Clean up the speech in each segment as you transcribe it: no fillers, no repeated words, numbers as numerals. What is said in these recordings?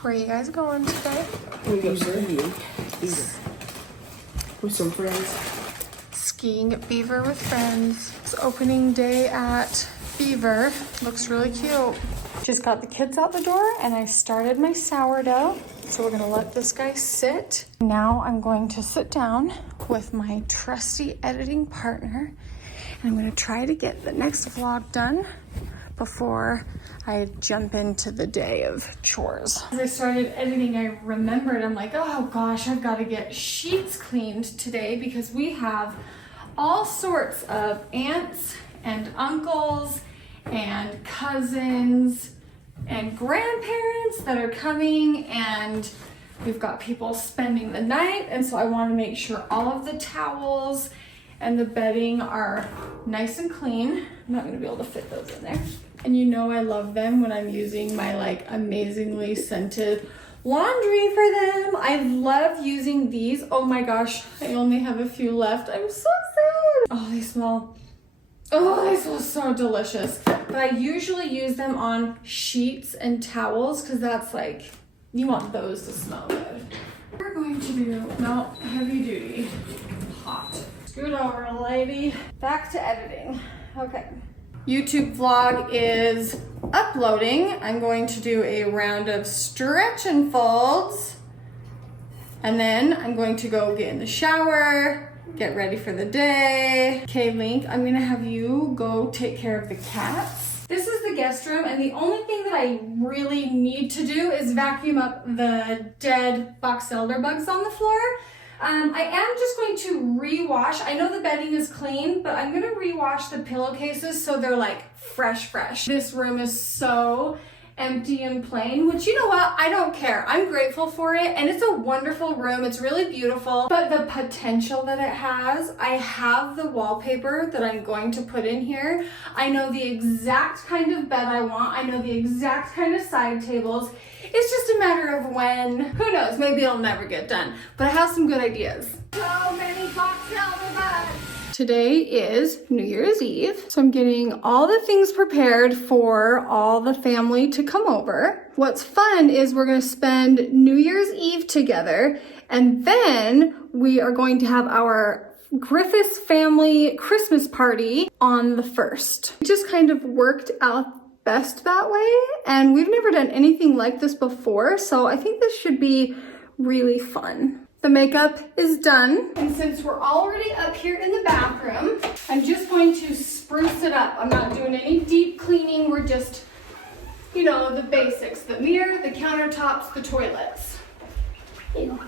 Where are you guys going today? We go skiing. With some friends. Skiing at Beaver with friends. It's opening day at Beaver. Looks really cute. Just got the kids out the door and I started my sourdough. So we're gonna let this guy sit. Now I'm going to sit down with my trusty editing partner and I'm gonna try to get the next vlog done before I jump into the day of chores. As I started editing, I remembered, I'm like, oh gosh, I've got to get sheets cleaned today because we have all sorts of aunts and uncles and cousins and grandparents that are coming, and we've got people spending the night, and so I want to make sure all of the towels and the bedding are nice and clean. I'm not going to be able to fit those in there. And you know I love them when I'm using my like amazingly scented laundry for them. I love using these. Oh my gosh, I only have a few left. I'm so sad. Oh, they smell so delicious. But I usually use them on sheets and towels because that's like, you want those to smell good. We're going to do, no, heavy duty, hot. Scoot over, lady. Back to editing. Okay. YouTube vlog is uploading. I'm going to do a round of stretch and folds. And then I'm going to go get in the shower, get ready for the day. Okay, Link, I'm gonna have you go take care of the cats. This is the guest room, and the only thing that I really need to do is vacuum up the dead box elder bugs on the floor. I am just going to rewash. I know the bedding is clean, but I'm gonna rewash the pillowcases so they're like fresh. This room is so empty and plain, which you know what? I don't care. I'm grateful for it, and it's a wonderful room. It's really beautiful, but the potential that it has, I have the wallpaper that I'm going to put in here. I know the exact kind of bed I want. I know the exact kind of side tables. It's just a matter of when. Who knows? Maybe it'll never get done, but I have some good ideas. So many box elder bugs. Today is New Year's Eve, so I'm getting all the things prepared for all the family to come over. What's fun is we're gonna spend New Year's Eve together, and then we are going to have our Griffiths family Christmas party on the 1st. It just kind of worked out best that way, and we've never done anything like this before, so I think this should be really fun. The makeup is done, and since we're already up here in the bathroom, I'm just going to spruce it up. I'm not doing any deep cleaning. We're just, you know, the basics. The mirror, the countertops, the toilets. Thank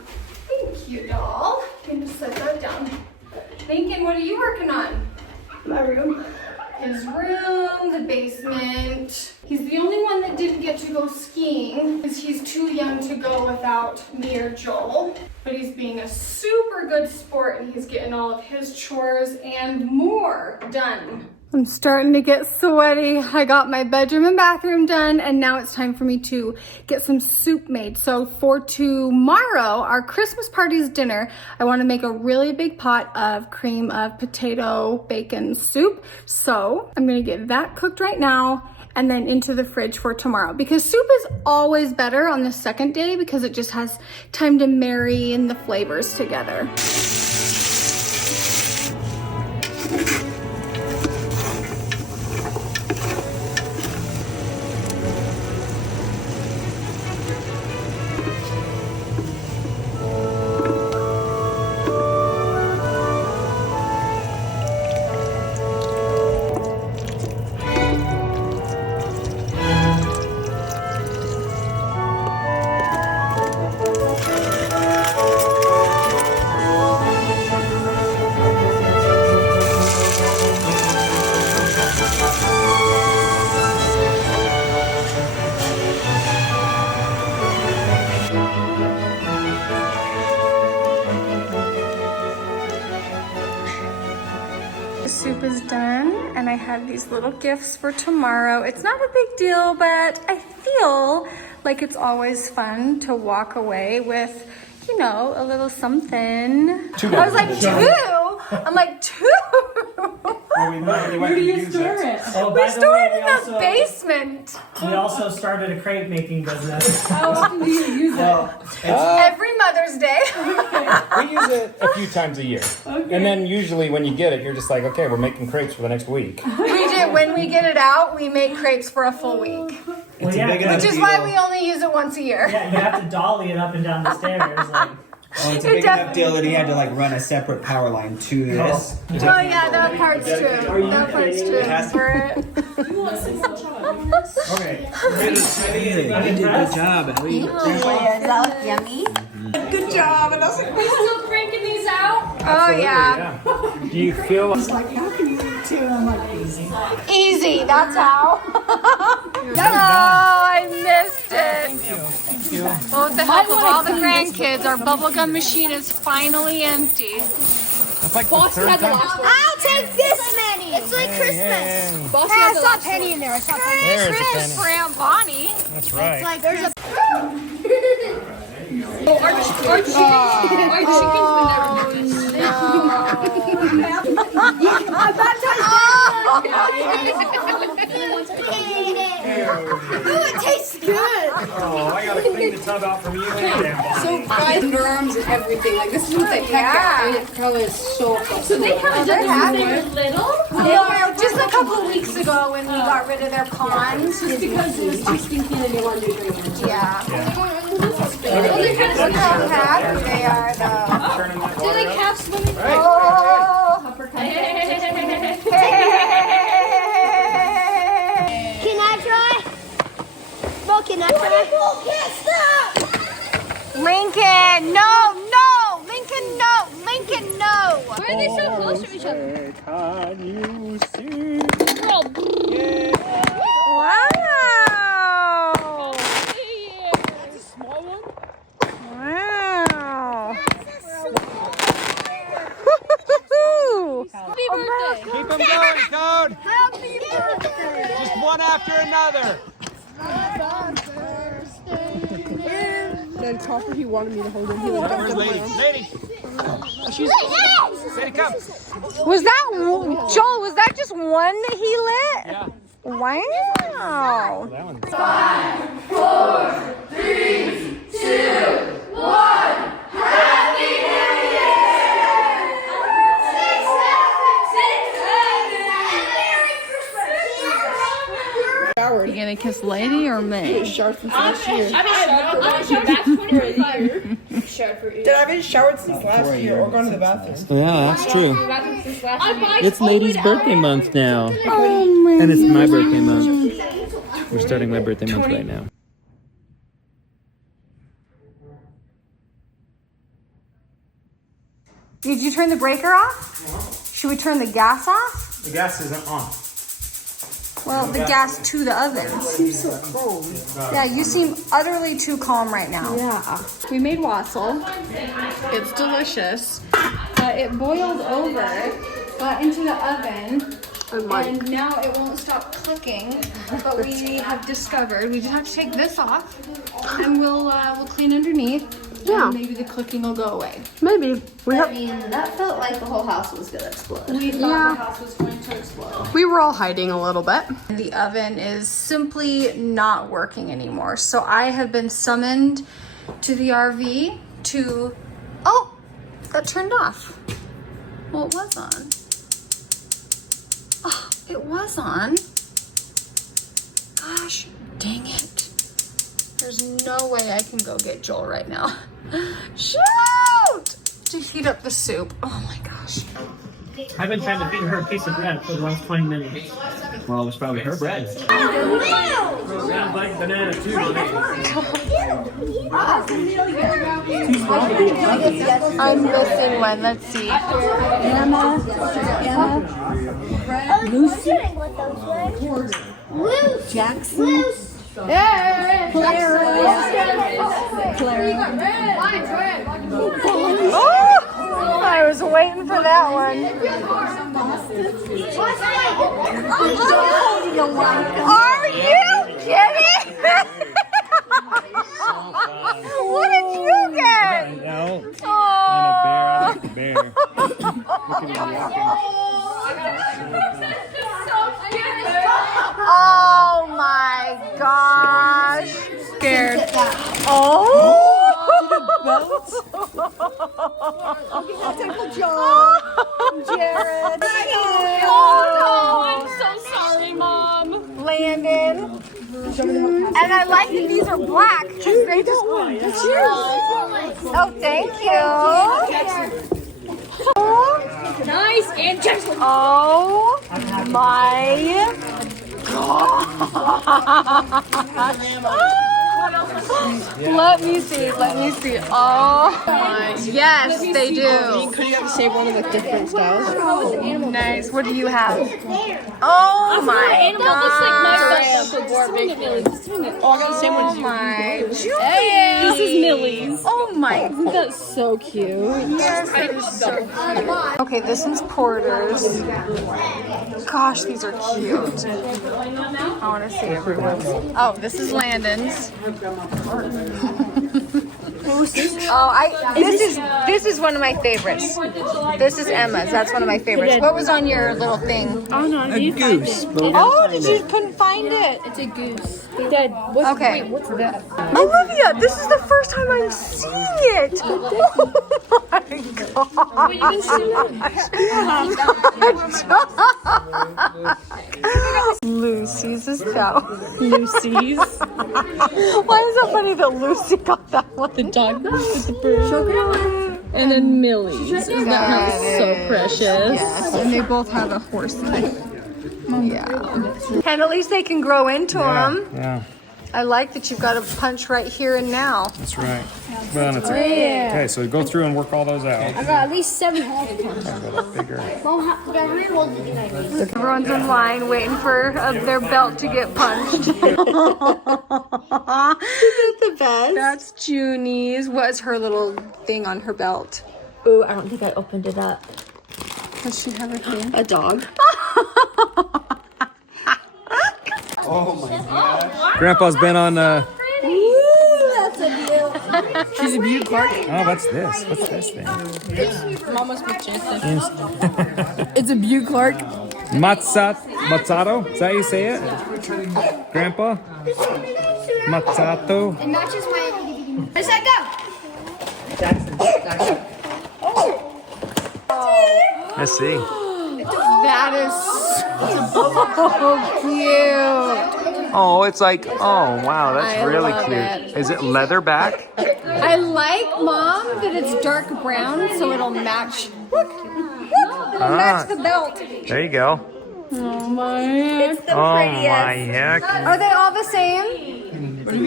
you, doll. You can just set that down. Lincoln, what are you working on? My room. His room, the basement. He's the only one that didn't get to go skiing because he's too young to go without me or Joel. But he's being a super good sport and he's getting all of his chores and more done. I'm starting to get sweaty. I got my bedroom and bathroom done, and now it's time for me to get some soup made. So for tomorrow, our Christmas party's dinner, I want to make a really big pot of cream of potato bacon soup. So I'm going to get that cooked right now and then into the fridge for tomorrow, because soup is always better on the second day because it just has time to marry in the flavors together. The soup is done, and I have these little gifts for tomorrow. It's not a big deal, but I feel like it's always fun to walk away with, you know, a little something. I was like, two? I'm like, two? Or we might Where do you store it? Oh, We by the store way, it in the basement. we also started a crepe making business. How often do you use it? Every Mother's Day. We use it a few times a year. Okay. And then usually when you get it, you're just like, okay, we're making crepes for the next week. We do. When we get it out, we make crepes for a full week. Well, yeah, Which is why we only use it once a year. yeah, you have to dolly it up and down the stairs. Like, Oh, it's a big enough deal that he had to like run a separate power line to this. Oh yeah, that part's true. That part's true. Okay. You did a good job, Ellie. Does that look yummy? Good job. And I was like, we're still cranking these out. Oh yeah. Do you feel Like, how can you eat two? And I'm like, easy. Easy. That's how. Oh, I missed it. Well, with the help of all the grandkids, our bubblegum machine is finally empty. it's like the third time? I'll take this many. It's like Christmas. I saw Penny in there. I saw Penny. There's a penny. For Aunt Bonnie. That's right. Like there's a Ooh, it tastes good. Oh, I gotta clean the tub out from you and So guys, underarms and everything. Like this is what they Yeah. and it probably is so So they haven't done this since they were little? Yeah, just a couple weeks ago when we got rid of their ponds. Just because it was too stinky and they wanted to drink it. Yeah. Well, they kind of Look how happy they are, though. turning that do water like up. half swimming. Oh. Can I try? Bo, can I try? Can't stop. Lincoln, no, no, Lincoln, no, Lincoln, no. Why are they so close to each other? Can you see? Wow. That's a small one. Wow. Happy birthday. Keep them going, Toad. Happy birthday. Just one after another. Then Copper, he wanted me to hold him. He like Where's Lady? Lady. Lady, come. Was that, Joel, was that just one that he lit? Yeah. Wow. That one. showered. You gonna kiss Lady or me? Showered since last year. I've been showered back 25 Did I haven't showered since last year or gone to the bathroom? Yeah, that's true. I It's Lady's birthday month now. And it's my birthday month. We're starting my birthday month right now. Did you turn the breaker off? Should we turn the gas off? The gas isn't on. Well, the gas to the oven. Seems so cold. Yeah, you seem utterly too calm right now. Yeah. We made wassail. It's delicious. But it boiled over, got into the oven, and now it won't stop cooking. But we have discovered we just have to take this off, and we'll clean underneath. Yeah. And maybe the cooking will go away. Maybe. I mean, that felt like the whole house was gonna explode. We thought the house was going to explode. We were all hiding a little bit. The oven is simply not working anymore. So I have been summoned to the RV to, oh, that turned off. Well, it was on. Oh, it was on. Gosh, dang it. There's no way I can go get Joel right now. Shoot! To heat up the soup. Oh my gosh. I've been trying to feed her a piece of bread for the last 20 minutes. Well, it was probably her bread. Sounds like banana too. I'm missing one. Let's see. Lucy. Jackson. Oh, I was waiting for that one. Are you kidding? What did you get? No. Oh. And a bear. Look at him walking. Uncle John. Jared. Oh, I'm so sorry, Mom. Landon. And I like that these are black because they just. Oh, thank you. Nice and just. Oh my Let me see. Oh my, yes, they do. Could you have the same one with different styles? Nice. What do you have? Oh my gosh. Oh, I got the same one as you. My This is Millie's. Oh my. That's so cute. Yes, that is so cute. Okay, this one's Porter's. Gosh, these are cute. I want to see everyone's. Oh, this is Landon's. This is one of my favorites. This is Emma's. That's one of my favorites. What was on your little thing? Oh no, A goose. Oh, did you couldn't find it? it's a goose. Dad, Okay. what's that? Olivia, this is the first time I'm seeing it. Oh my gosh. Lucy's is that one. Lucy's. Why is it funny that Lucy got that one? The dog with the bird. And then Millie's. Isn't that not so precious? Yes, and they both have a horse in it. Yeah. And at least they can grow into them. Yeah, I like that you've got a punch right here and now. that's right. Well, it's okay, so go through and work all those out. I got at least 7 punches. Bigger. Everyone's in line waiting for their belt to get punched. Isn't that the best? That's Junie's. What's her little thing on her belt? Ooh, I don't think I opened it up. Does she have a thing? A dog. Grandpa's been on. She's a beaut, Clark. Oh, what's this? What's this thing? Mama's picture. It's a beaut, Clark. Mazzato? Is that how you say it? Grandpa? Mazzato? It matches my. Let's go. Let's see. That is so cute. Oh, it's like, oh, wow, that's I really love cute. it. Is it leather back? I like, Mom, that it's dark brown so it'll match. Match the belt. There you go. Oh my. It's the Oh prettiest. my heck. Are they all the same?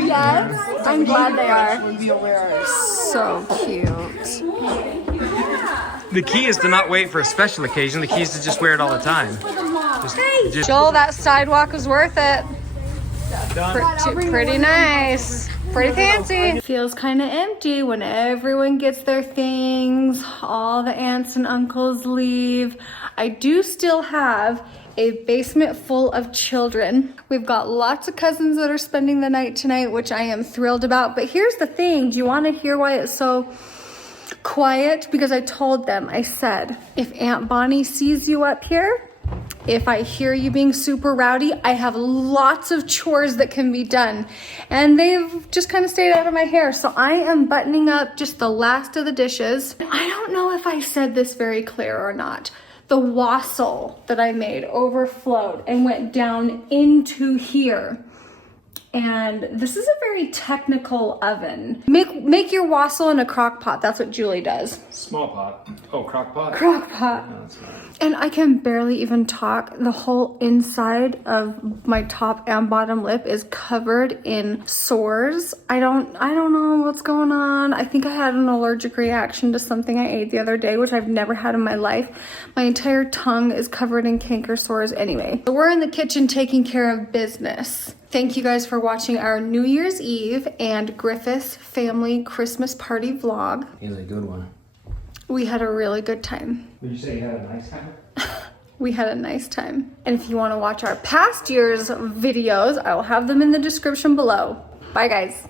Yes. I'm glad they are. So cute. The key is to not wait for a special occasion. The key is to just wear it all the time. Just Joel, that sidewalk was worth it. Pretty nice. Pretty fancy. It feels kind of empty when everyone gets their things. All the aunts and uncles leave. I do still have a basement full of children. We've got lots of cousins that are spending the night tonight, which I am thrilled about. But here's the thing. Do you want to hear why it's so quiet? Because I told them, I said, if Aunt Bonnie sees you up here, if I hear you being super rowdy, I have lots of chores that can be done. And they've just kind of stayed out of my hair. So I am buttoning up just the last of the dishes. I don't know if I said this very clear or not. The wassail that I made overflowed and went down into here. And this is a very technical oven. Make your wassail in a crock pot. That's what Julie does. Small pot. Oh, crock pot? Crock pot. No, that's fine. And I can barely even talk. The whole inside of my top and bottom lip is covered in sores. I don't know what's going on. I think I had an allergic reaction to something I ate the other day, which I've never had in my life. My entire tongue is covered in canker sores anyway. So we're in the kitchen taking care of business. Thank you guys for watching our New Year's Eve and Griffiths family Christmas party vlog. It was a good one. We had a really good time. Would you say you had a nice time? We had a nice time. And if you want to watch our past year's videos, I will have them in the description below. Bye guys.